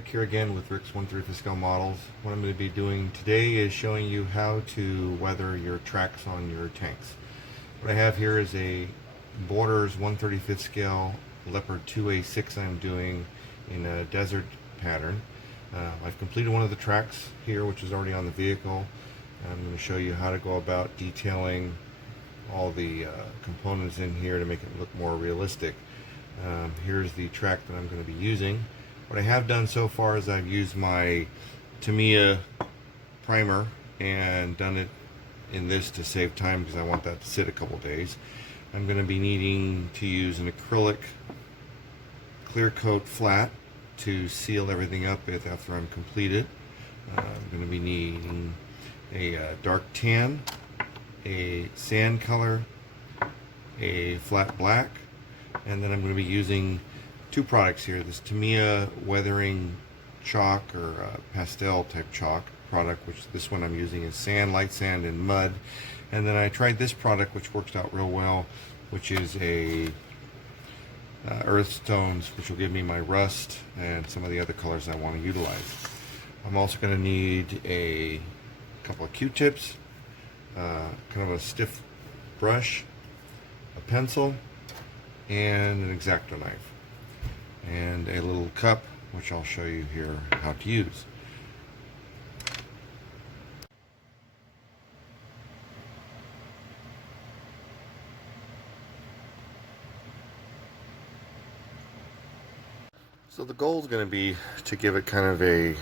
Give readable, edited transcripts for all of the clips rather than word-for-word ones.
Rick here again with Rick's 1/3 scale models. What I'm going to be doing today is showing you how to weather your tracks on your tanks. What I have here is a Borders 1/35 scale Leopard 2A6 I'm doing in a desert pattern. I've completed one of the tracks here, which is already on the vehicle. I'm going to show you how to go about detailing all the components in here to make it look more realistic. Here's the track that I'm going to be using. What I have done so far is I've used my Tamiya primer and done it in this to save time because I want that to sit a couple days. I'm going to be needing to use an acrylic clear coat flat to seal everything up with after I'm completed. I'm going to be needing a dark tan, a sand color, a flat black, and then I'm going to be using two products here. This Tamiya weathering chalk or pastel type chalk product, which this one I'm using is sand, light sand, and mud. And then I tried this product, which works out real well, which is a earth stones, which will give me my rust and some of the other colors I want to utilize. I'm also going to need a couple of Q-tips, kind of a stiff brush, a pencil, and an X-Acto knife, and a little cup, which I'll show you here how to use. So the goal is going to be to give it kind of a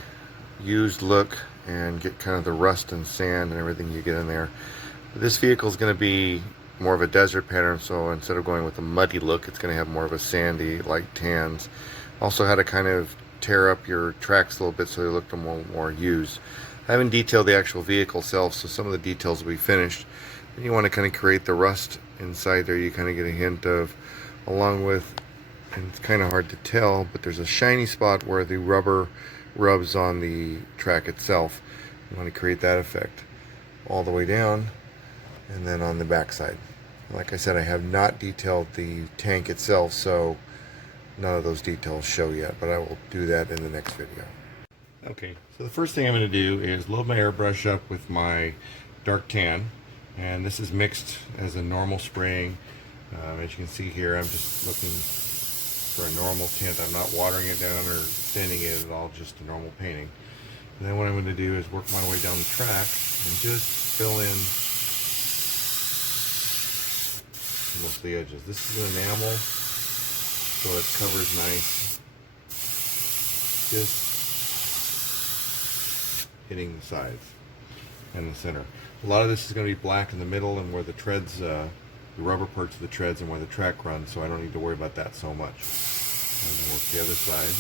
used look and get kind of the rust and sand and everything you get in there. This vehicle is going to be more of a desert pattern, so instead of going with a muddy look, it's going to have more of a sandy, light tans. Also how to kind of tear up your tracks a little bit so they look more used. I haven't detailed the actual vehicle itself, so some of the details will be finished. And you want to kind of create the rust inside there. You kind of get a hint of, along with, and it's kind of hard to tell, but there's a shiny spot where the rubber rubs on the track itself. You want to create that effect all the way down and then on the back side. Like I said, I have not detailed the tank itself, so none of those details show yet, but I will do that in the next video. Okay, so the first thing I'm going to do is load my airbrush up with my dark tan, and this is mixed as a normal spraying. As you can see here, I'm just looking for a normal tint. I'm not watering it down or thinning it at all, just a normal painting. And then what I'm going to do is work my way down the track and just fill in most of the edges. This is an enamel, so it covers nice. Just hitting the sides and the center. A lot of this is going to be black in the middle and where the treads, the rubber parts of the treads and where the track runs, so I don't need to worry about that so much. And then work the other side.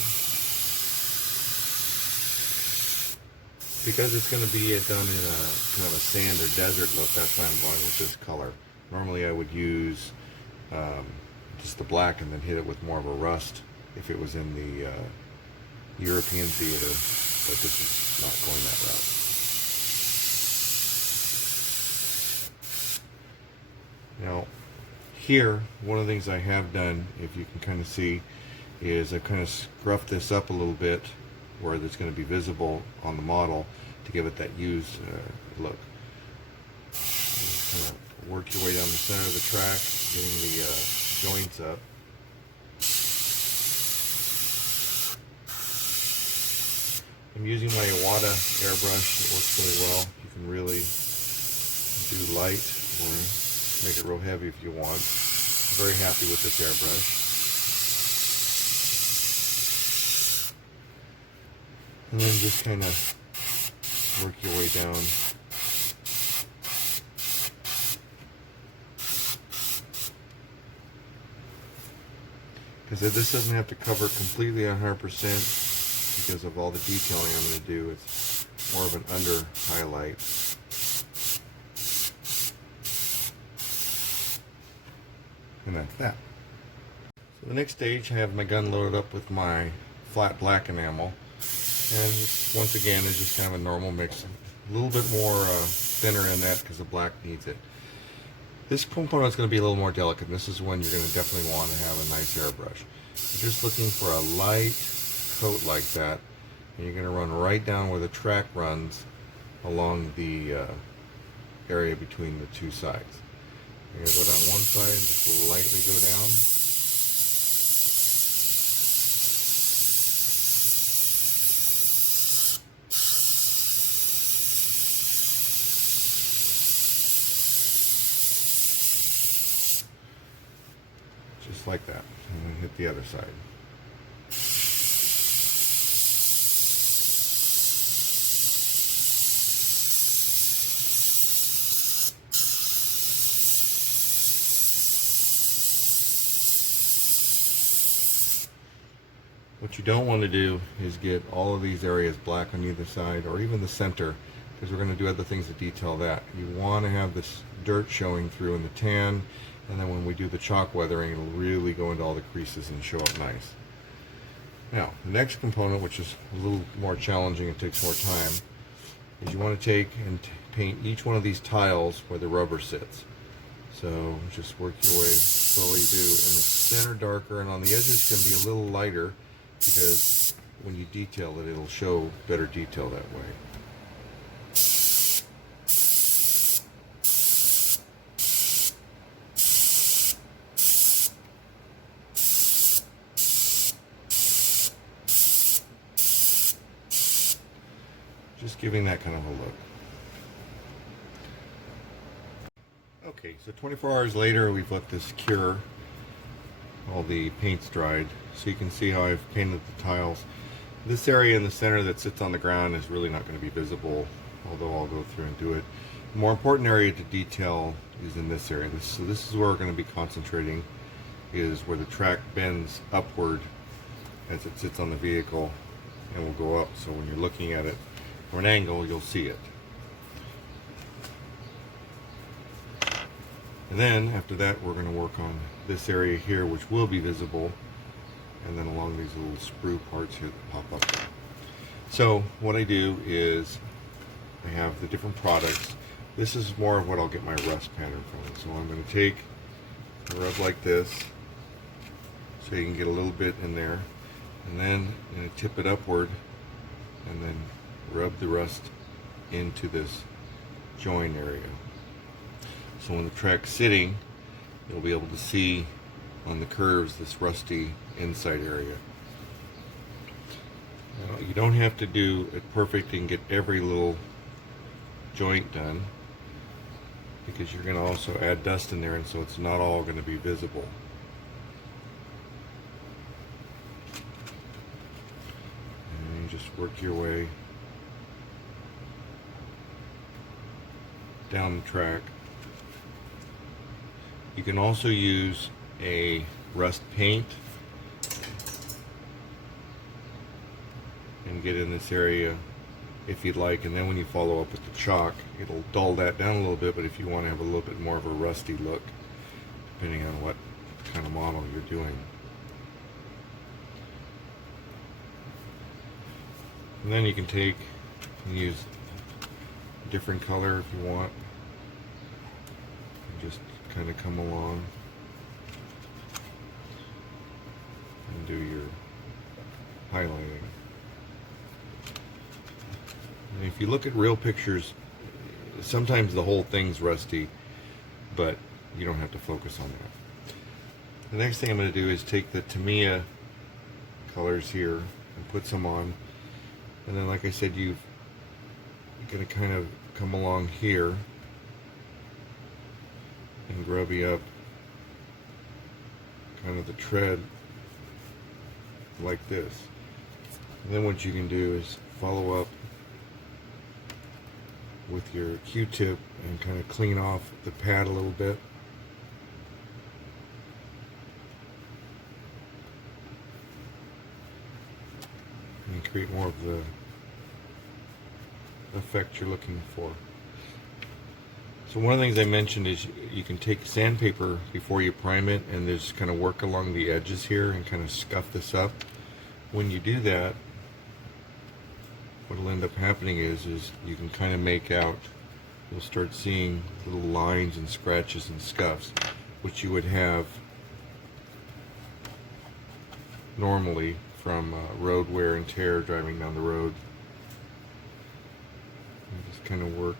Because it's going to be done in a kind of a sand or desert look, that's why I'm going with this color. Normally I would use just the black and then hit it with more of a rust if it was in the European theater, but this is not going that route. Now here, one of the things I have done, if you can kind of see, is I've kind of scruffed this up a little bit where it's going to be visible on the model to give it that used look. Kind of work your way down the center of the track, getting the joints up. I'm using my Iwata airbrush. It works really well. You can really do light or make it real heavy if you want. I'm very happy with this airbrush. And then just kind of work your way down. Because this doesn't have to cover completely 100% because of all the detailing I'm going to do. It's more of an under highlight. And that's that. So the next stage, I have my gun loaded up with my flat black enamel. And once again, it's just kind of a normal mix. A little bit more thinner in that because the black needs it. This component is going to be a little more delicate. This is when you're going to definitely want to have a nice airbrush. You're just looking for a light coat like that and you're going to run right down where the track runs along the area between the two sides. You're going to go down one side and just lightly go down. Just like that, and then hit the other side. What you don't want to do is get all of these areas black on either side, or even the center, because we're going to do other things to detail that. You want to have this dirt showing through in the tan, and then when we do the chalk weathering, it'll really go into all the creases and show up nice. Now, the next component, which is a little more challenging and takes more time, is you want to take and paint each one of these tiles where the rubber sits. So just work your way slowly do, and the center darker, and on the edges can be a little lighter, because when you detail it, it'll show better detail that way. Just giving that kind of a look. Okay, so 24 hours later, we've let this cure. All the paint's dried, so you can see how I've painted the tiles. This area in the center that sits on the ground is really not going to be visible, although I'll go through and do it. The more important area to detail is in this area. So this is where we're going to be concentrating, is where the track bends upward as it sits on the vehicle and will go up. So when you're looking at it from an angle, you'll see it. And then after that, we're going to work on this area here, which will be visible, and then along these little sprue parts here that pop up. So what I do is I have the different products. This is more of what I'll get my rust pattern from. So I'm going to take a rub like this, so you can get a little bit in there, and then I'm going to tip it upward, and then rub the rust into this join area. So when the track's sitting, you'll be able to see on the curves this rusty inside area. Now, you don't have to do it perfect and get every little joint done, because you're going to also add dust in there, and so it's not all going to be visible. And you just work your way down the track. You can also use a rust paint and get in this area if you'd like, and then when you follow up with the chalk, it'll dull that down a little bit. But if you want to have a little bit more of a rusty look, depending on what kind of model you're doing. And then you can take and use a different color if you want, and just kind of come along and do your highlighting. And if you look at real pictures, sometimes the whole thing's rusty, but you don't have to focus on that. The next thing I'm going to do is take the Tamiya colors here and put some on, and then like I said, you're going to kind of come along here and grubby up kind of the tread like this. And then what you can do is follow up with your Q-tip and kind of clean off the pad a little bit. And create more of the effect you're looking for. So one of the things I mentioned is you can take sandpaper before you prime it and just kind of work along the edges here and kind of scuff this up. When you do that, what will end up happening is you can kind of make out, you'll start seeing little lines and scratches and scuffs, which you would have normally from road wear and tear driving down the road. And just kind of work.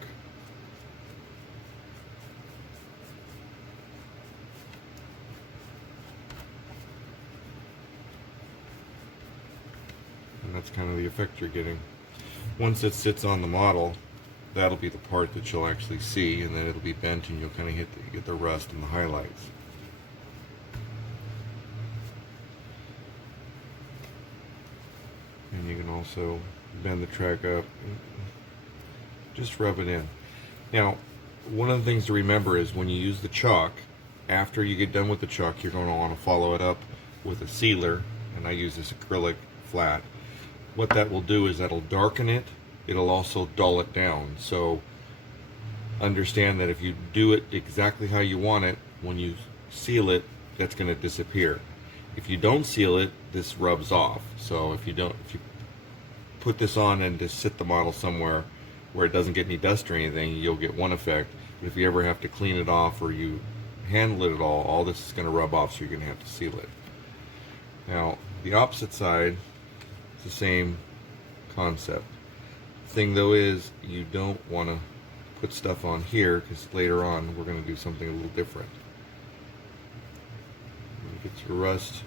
And that's kind of the effect you're getting. Once it sits on the model, that'll be the part that you'll actually see, and then it'll be bent and you'll kind of get the rust and the highlights. And you can also bend the track up and just rub it in. Now, one of the things to remember is when you use the chalk, after you get done with the chalk, you're going to want to follow it up with a sealer, and I use this acrylic flat. What that will do is that'll darken it. It'll also dull it down. So understand that if you do it exactly how you want it, when you seal it, that's going to disappear. If you don't seal it, this rubs off. So if you put this on and just sit the model somewhere where it doesn't get any dust or anything, you'll get one effect. But if you ever have to clean it off or you handle it at all this is going to rub off, so you're going to have to seal it. Now, the opposite side, the same concept. The thing though is you don't want to put stuff on here because later on we're going to do something a little different. Get your rust,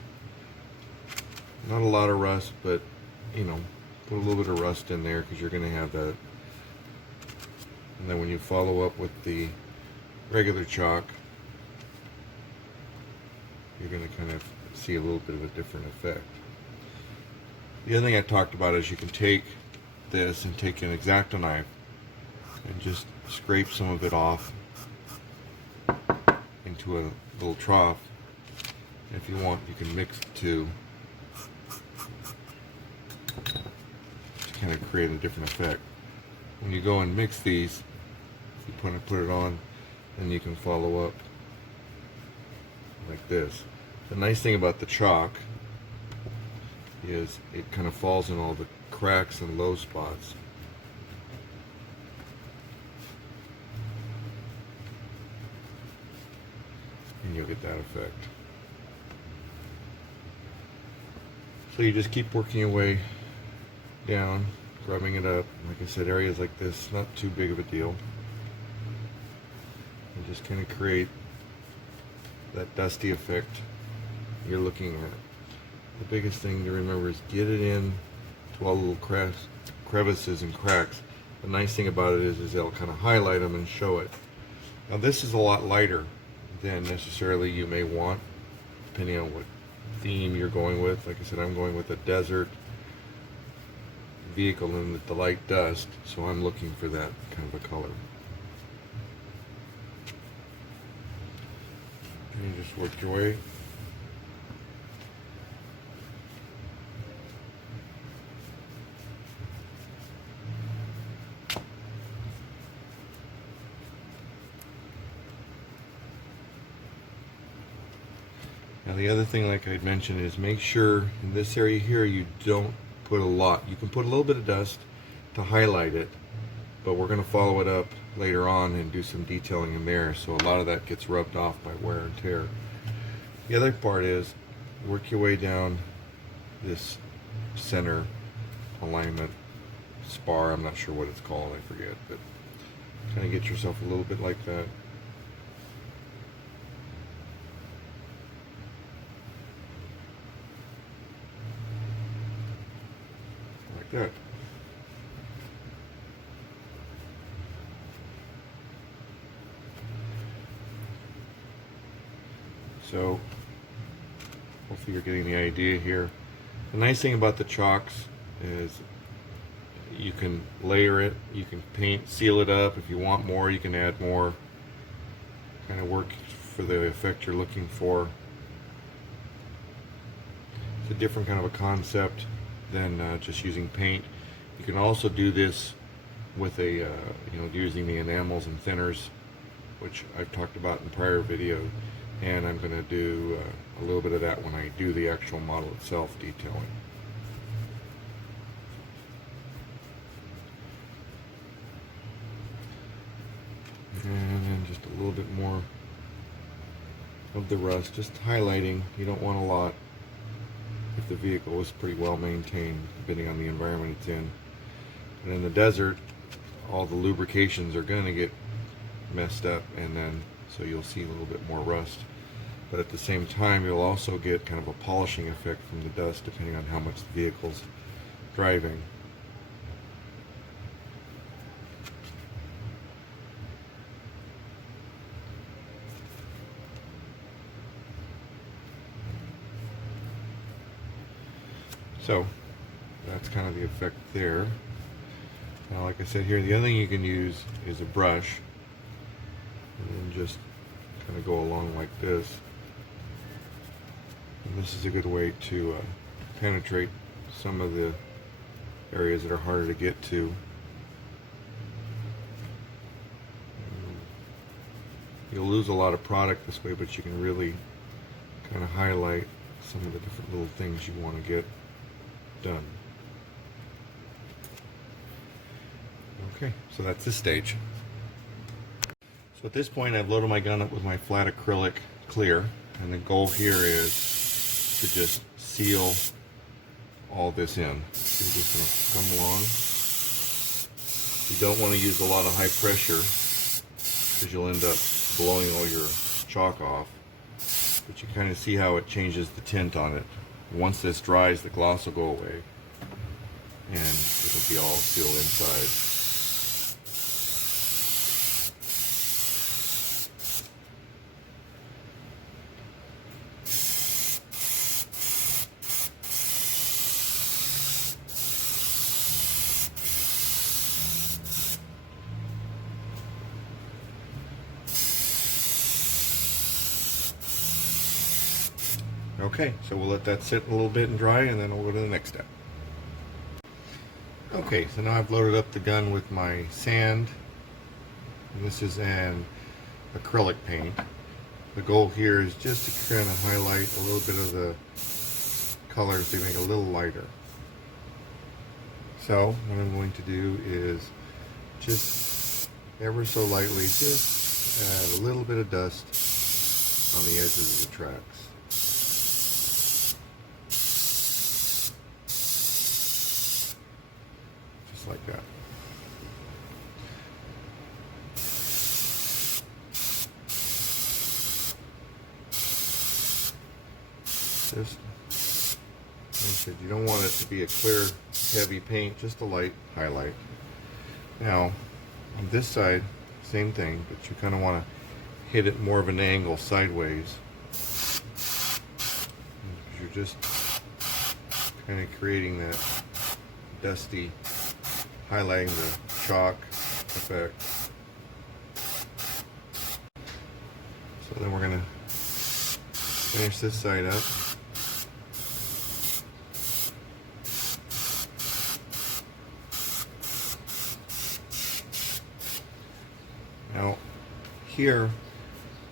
not a lot of rust, but you know, put a little bit of rust in there because you're going to have that. And then when you follow up with the regular chalk, you're going to kind of see a little bit of a different effect. The other thing I talked about is you can take this and take an X-Acto knife and just scrape some of it off into a little trough. And if you want, you can mix the two to kind of create a different effect. When you go and mix these, you put it on, then you can follow up like this. The nice thing about the chalk is it kind of falls in all the cracks and low spots. And you'll get that effect. So you just keep working your way down, grubbing it up. Like I said, areas like this, not too big of a deal. And just kind of create that dusty effect you're looking at. The biggest thing to remember is get it in to all the little crevices and cracks. The nice thing about it is it'll kind of highlight them and show it. Now this is a lot lighter than necessarily you may want, depending on what theme you're going with. Like I said, I'm going with a desert vehicle in the light dust, so I'm looking for that kind of a color. And you just work your way. Now the other thing, like I mentioned, is make sure in this area here you don't put a lot. You can put a little bit of dust to highlight it, but we're going to follow it up later on and do some detailing in there, so a lot of that gets rubbed off by wear and tear. The other part is work your way down this center alignment spar. I'm not sure what it's called, I forget, but kind of get yourself a little bit like that. Good. So hopefully you're getting the idea here. The nice thing about the chalks is you can layer it, you can paint, seal it up. If you want more, you can add more. Kind of work for the effect you're looking for. It's a different kind of a concept than just using paint. You can also do this with a using the enamels and thinners, which I've talked about in prior videos, and I'm going to do a little bit of that when I do the actual model itself detailing. And then just a little bit more of the rust, just highlighting. You don't want a lot. if the vehicle was pretty well maintained, depending on the environment it's in. And in the desert, all the lubrications are going to get messed up, and then so you'll see a little bit more rust. But at the same time, you'll also get kind of a polishing effect from the dust, depending on how much the vehicle's driving. So that's kind of the effect there. Now, like I said here, the other thing you can use is a brush, and then just kind of go along like this. And this is a good way to penetrate some of the areas that are harder to get to. You'll lose a lot of product this way, but you can really kind of highlight some of the different little things you want to get done. Okay, so that's this stage. So at this point, I've loaded my gun up with my flat acrylic clear, and the goal here is to just seal all this in. So you're just going to come along. You don't want to use a lot of high pressure because you'll end up blowing all your chalk off. But you kind of see how it changes the tint on it. Once this dries, the gloss will go away and it'll be all sealed inside. Okay, so we'll let that sit a little bit and dry, and then we'll go to the next step. Okay, so now I've loaded up the gun with my sand, and this is an acrylic paint. The goal here is just to kind of highlight a little bit of the colors to make it a little lighter. So what I'm going to do is just ever so lightly just add a little bit of dust on the edges of the tracks. Like that. Just, like I said, you don't want it to be a clear, heavy paint, just a light highlight. Now, on this side, same thing, but you kind of want to hit it more of an angle sideways. You're just kind of creating that dusty, highlighting the chalk effect. So then we're going to finish this side up. Now here,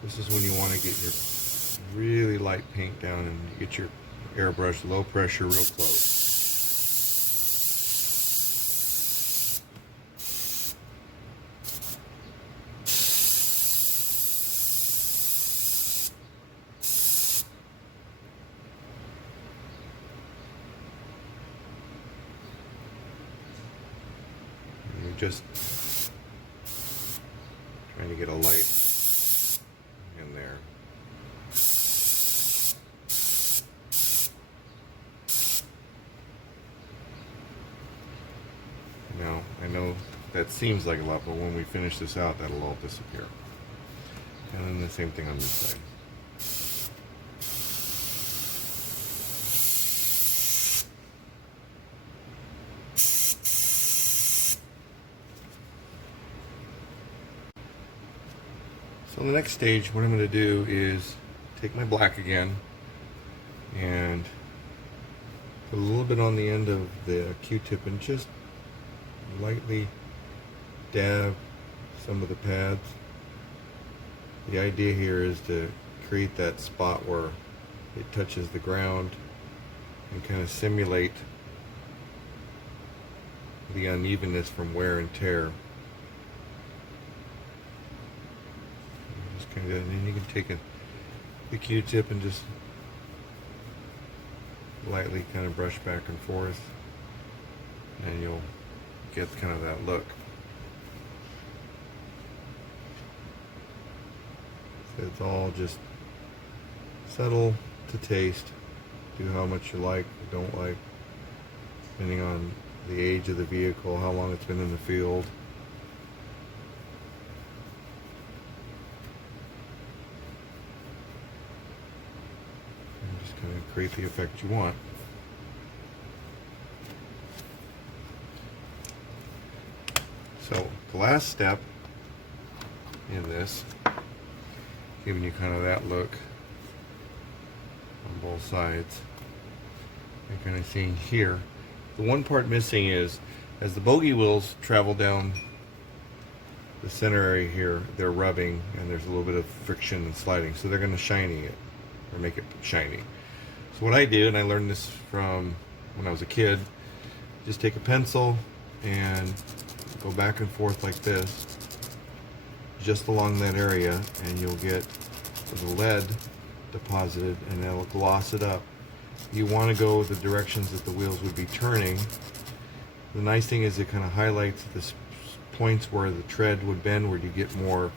this is when you want to get your really light paint down and get your airbrush low pressure real close. Just trying to get a light in there. Now, I know that seems like a lot, but when we finish this out, that'll all disappear. And then the same thing on this side. So the next stage, what I'm going to do is take my black again and put a little bit on the end of the Q-tip and just lightly dab some of the pads. The idea here is to create that spot where it touches the ground and kind of simulate the unevenness from wear and tear. And then you can take the Q-tip and just lightly kind of brush back and forth, and you'll get kind of that look. So it's all just settle to taste. Do how much you like or don't like, depending on the age of the vehicle, how long it's been in the field. And just kind of create the effect you want. So the last step in this, giving you kind of that look on both sides. You're kind of seeing here. The one part missing is, as the bogey wheels travel down the center area here, they're rubbing and there's a little bit of friction and sliding, so they're going to shiny it, or make it shiny. So what I do, and I learned this from when I was a kid, just take a pencil and go back and forth like this, just along that area, and you'll get the lead deposited, and that'll gloss it up. You want to go the directions that the wheels would be turning. The nice thing is it kind of highlights the points where the tread would bend, where you get more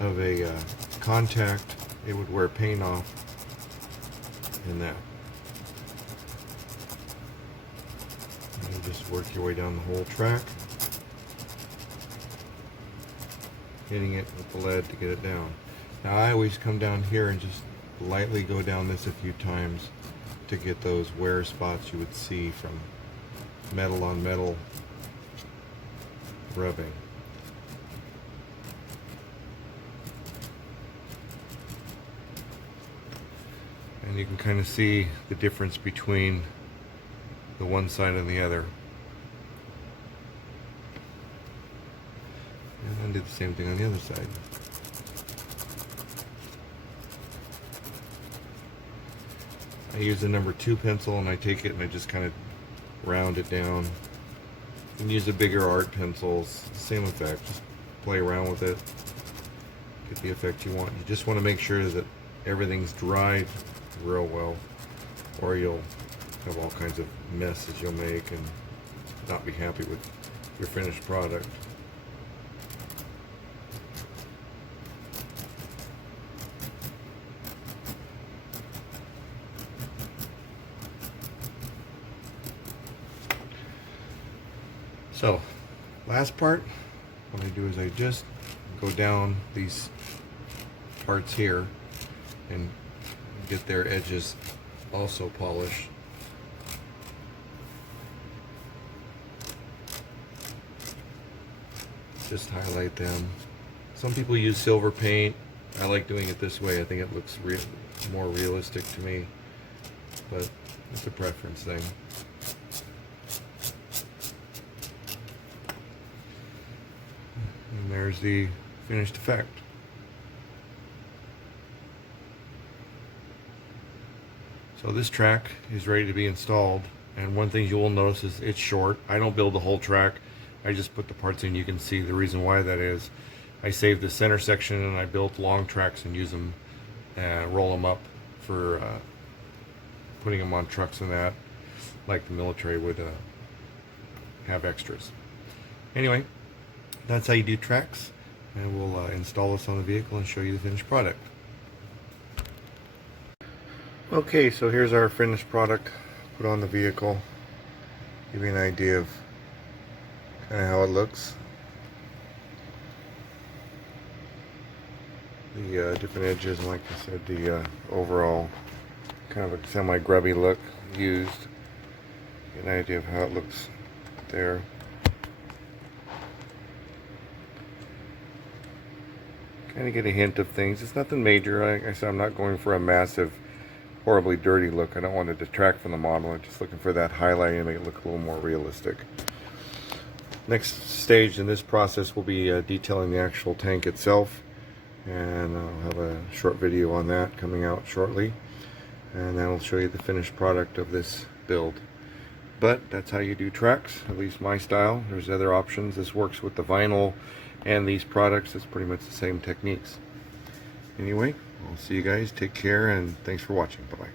of a contact. It would wear paint off in that. And you just work your way down the whole track, hitting it with the lead to get it down. Now I always come down here and just lightly go down this a few times to get those wear spots you would see from metal on metal rubbing. And you can kind of see the difference between the one side and the other. And then do the same thing on the other side. I use a number 2 pencil, and I take it and I just kind of round it down. You can use the bigger art pencils, same effect. Just play around with it, get the effect you want. You just want to make sure that everything's dried real well, or you'll have all kinds of messes you'll make and not be happy with your finished product. So, last part, what I do is I just go down these parts here and get their edges also polished. Just highlight them. Some people use silver paint. I like doing it this way. I think it looks more realistic to me, but it's a preference thing. And there's the finished effect. So this track is ready to be installed, and one thing you will notice is it's short. I don't build the whole track. I just put the parts in. You can see the reason why that is. I save the center section and I built long tracks and use them and roll them up for putting them on trucks and that, like the military would have extras. Anyway, that's how you do tracks, and we'll install this on the vehicle and show you the finished product. Okay, so here's our finished product put on the vehicle. Give you an idea of kind of how it looks. The different edges, and like I said, the overall kind of a semi-grubby look used. Get an idea of how it looks there. Kind of get a hint of things. It's nothing major. Like I said, I'm not going for a massive, horribly dirty look. I don't want to detract from the model. I'm just looking for that highlight and make it look a little more realistic. Next stage in this process will be detailing the actual tank itself, and I'll have a short video on that coming out shortly, and that'll show you the finished product of this build. But that's how you do tracks, at least my style. There's other options. This works with the vinyl and these products. It's pretty much the same techniques. Anyway, I'll see you guys. Take care, and thanks for watching. Bye-bye.